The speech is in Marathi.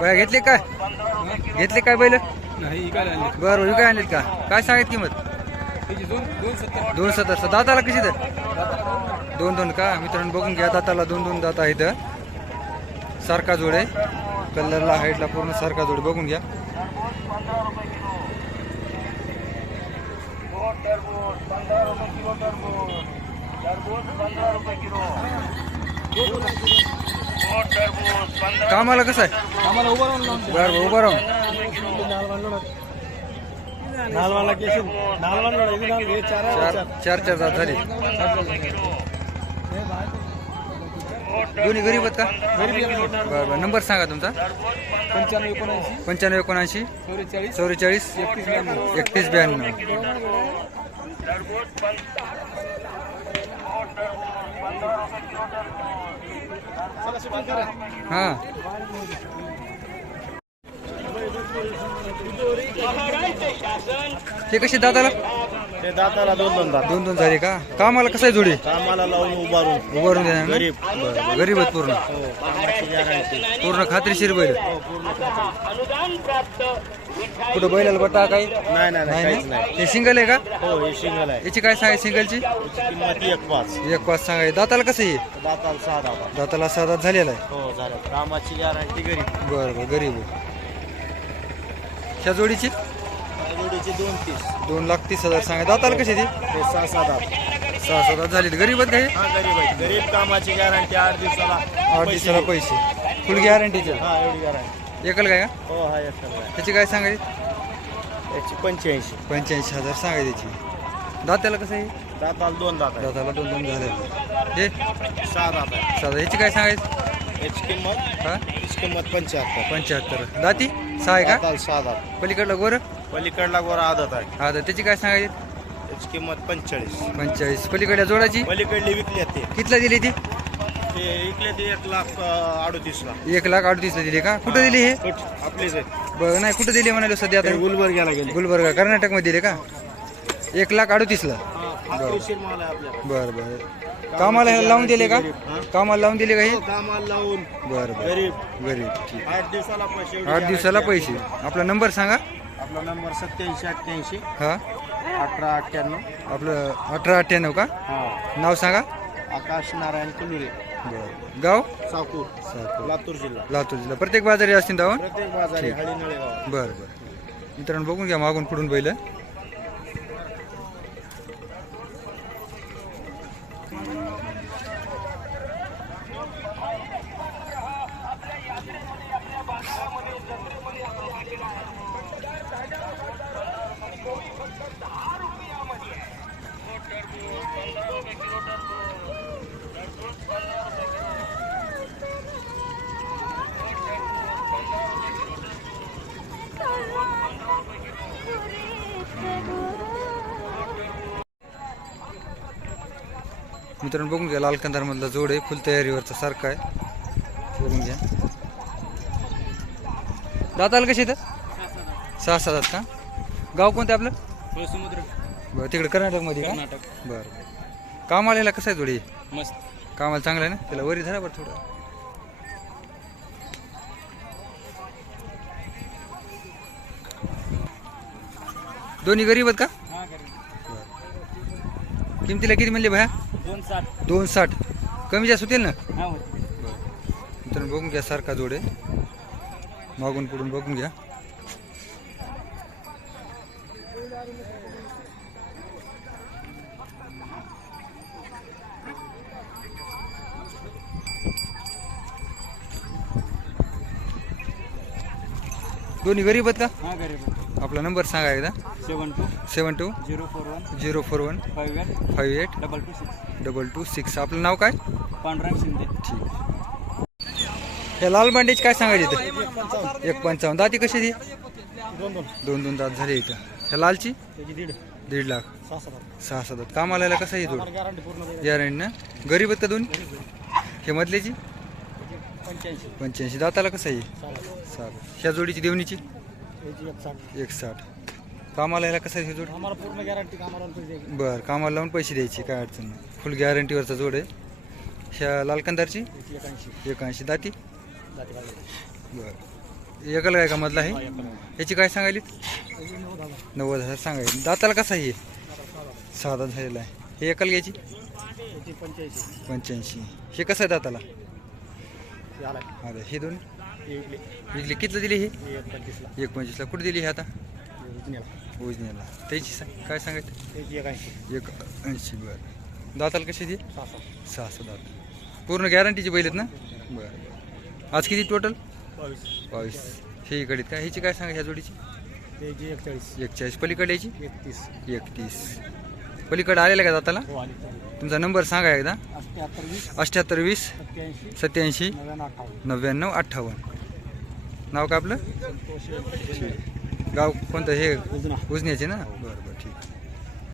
बया घेतले काय घेतले काय बैल? बरं बरं काय आणलेत का? काय सांगत किंमत? दोन सत्तर. दाताला कशी तर दोन दोन का? मित्रांनो बघून घ्या दाताला दोन दोन दात आहेत. सारखा जोड आहे. कलरला हाईटला पूर्ण सारखा जोड. बघून घ्या. कामाला कसं आहे? आम्हाला उभं राहून लावून बरं बरं उभं राहून. नालवाला केशन नालवाला हे नाल हे चार आहे, चार चार. चार चार दात झाले. दोन्ही गरीब आहेत का? गरीब आहे. बरं बरं. नंबर सांगा तुमचा. पंच्याण्णव एकोणऐंशी. पंच्याण्णव एकोणऐंशी. चौवेचाळीस. चौवेचाळीस. एकतीस ब्याण्णव. एकतीस ब्याण्णव. चला शूटिंग हां. ते कसे दादाला? ते दाताला दोन दोन दात. दोन दोन झाले का? कामाला कसं आहे जोडी? कामाला लावून उभारून. उभारून देणार ना? गरीब. बरं. गरीब आहेत पूर्ण. हो पूर्ण खात्रीशीर बैल हो कुठं बैलाला बटा काही? नाही नाही नाही नाही काहीच ना? नाही. हे सिंगल आहे का? हो हे सिंगल आहे. याची काय सांगाय सिंगलची याची किंमत एक पाच. एक पाच सांगाय. दाताला कसं आहे? दाताला सहा दाता. दाताला दात झालेला आहे. हो झालं. कामाची गॅरंटी गरीब. बरं बरं. गरीब आहे. ह्या जोडीची? जोडीची दोन तीस. दोन लाख तीस हजार सांगा. दाताला कशी ती? ते सहा सहा दात सहा सात दात झाली गरीब आहेत काही हा? गरीब आहे गरीब कामाची गॅरंटी आठ दिवसाला आठ दिवसाला पैसे. फुल गॅरंटीचे हा एवढी गॅरंटी एकल काय का? हो हा एक आहे. त्याची काय सांगायची? याची पंच्याऐंशी. पंच्याऐंशी हजार सांगायची त्याची. दात्याला कसं? आहे दाताला दोन दात आहे दाताला दोन दोन झाले. हे सहा दात आहे साधा ह्याची काय सांगायची? याची किंमत? हा? याची किंमत पंच्याहत्तर. पंच्याहत्तर. दाती? सहा आहे का? दाताला सहा दात. पलीकडलं गोरं? पलीकडला गोरा आदत आहे. हा तर त्याची काय सांगायची? याची किंमत पंचेचाळीस. पंचेचाळीस. पलीकडल्या जोडाची? पलीकडली विकली ते. कितला दिली ती? ते विकले ते एक लाख अं, अडोतीसला. एक लाख अडतीसला दिली का? कुठं दिली हे? कुठ- आपलेच आहे. बघ नाही कुठं दिली म्हणालो सध्या आता? गुलबर्ग्याला गेले. गुलबर्गा कर्नाटकमध्ये दिले का? एक लाख अडतीसला. माल आहे आपल्या बरं बरं. कामाला हे लावून दिले का? कामाला लावून दिले का हे? हो, कामाला लावून. बरं बरं. गरीब. गरीब ठीक. आठ दिवसाला पैसे आठ दिवसाला पैसे. आपला नंबर सांगा. आहे. आपला नंबर सत्याऐंशी अठ्ठ्याऐंशी. हा? अठरा अठ्ठ्याण्णव. आपलं अठरा अठ्ठ्याण्णव का? हा. नाव सांगा. आकाश नारायण कुलुरे. बरं. गाव? साकूर. साकूर. लातूर जिल्हा. लातूर जिल्हा. प्रत्येक बाजारी असतील दावा? प्रत्येक बाजारी हळी नळेगाव बरं बरं. मित्रांनो बघून घ्या मागून पुढून बैल. मित्रांनो बघून घ्या लाल कंदारमधला जोड आहे फुल तयारीवरचा सारखा आहे. बघून घ्या. दाताला कशी येतं सहा सात का? गाव कोणतं आपलं? समुद्र बरं तिकडे कर्नाटकमध्ये का? कर्नाटक. बरं बरं. कामाला याला कसं आहे थोडी मस्त. कामाला चांगलं आहे ना? त्याला वरी धरा बरं थोडं. दोन्ही गरीब आहेत का? किमतीला किती म्हणले भया? दोन साठ. दोन साठ. कमी जास्त होतील ना? हा होत मित्रांनो बघून घ्या सारखा जोड आहे. मागून पुढून बघून घ्या. दोन्ही गरीब आहेत का? हा गरीब आपला नंबर सांगा एकदा. Seven two seven two zero four one zero four one five eight five eight double two six double two six. आपलं नाव काय? पांढरा शिंदे. ठीक. या लाल बांड्याची काय सांगायची इथं? एक पंचावन्न दाती कशी ती? दोन दोन दात झाले इथं. ह्या लालची? दीड. दीड लाख. सहा सात. सहा सात. दात कामाला यायला कसं आहे जोड गॅरंटी ना? गरीब आहेत का दोन हे मधल्याची पंच्याऐंशी. पंच्याऐंशी. दाताला कसं आहे? सात ह्या जोडीची देवणीची? याची एक साठ एक साठ कामाला यायला कसं हे जोड? आम्हाला पूर्ण गॅरंटी कामाला पैसे बरं कामाला लावून पैसे द्यायचे काय अडचण नाही. फुल गॅरंटीवरचा जोड आहे. ह्या लाल कंदारची? याची एक ऐंशी एकाऐंशी. दाती? जाते बरं. एकल काय का मधला आहे? याची काय सांगायली नव्वद हजार. सांगायली दाताला कसा आहे हे? दात झालेला आहे. हे एकल घ्यायची? याची पंच्याऐंशी. पंच्याऐंशी. हे कसं आहे दाताला? अरे हे दोन इकडे विकली कितीला दिली ही? एक पंचवीसला कुठे दिली हे आता? उजनीला. त्याची सांग काय सांगायचं? एक ऐंशी. बरं. दाताला कशी दे सहा सहा दात. पूर्ण गॅरंटीची बैल आहेत ना? बरं आज किती टोटल बावीस. हे इकडे काय ह्याची काय सांगा ह्या जोडीची? एकचाळीस. पलीकडे याची? एकतीस. एकतीस. पलीकडे आलेला का दाताला? हो तुमचा नंबर सांगा एकदा. अठ्ठ्याहत्तर वीस. सत्याऐंशी नव्याण्णव अठ्ठावन्न. नाव का आपलं? गाव कोणतं? हे उजना. उजन्याचे ना? बरं बरं ठीक.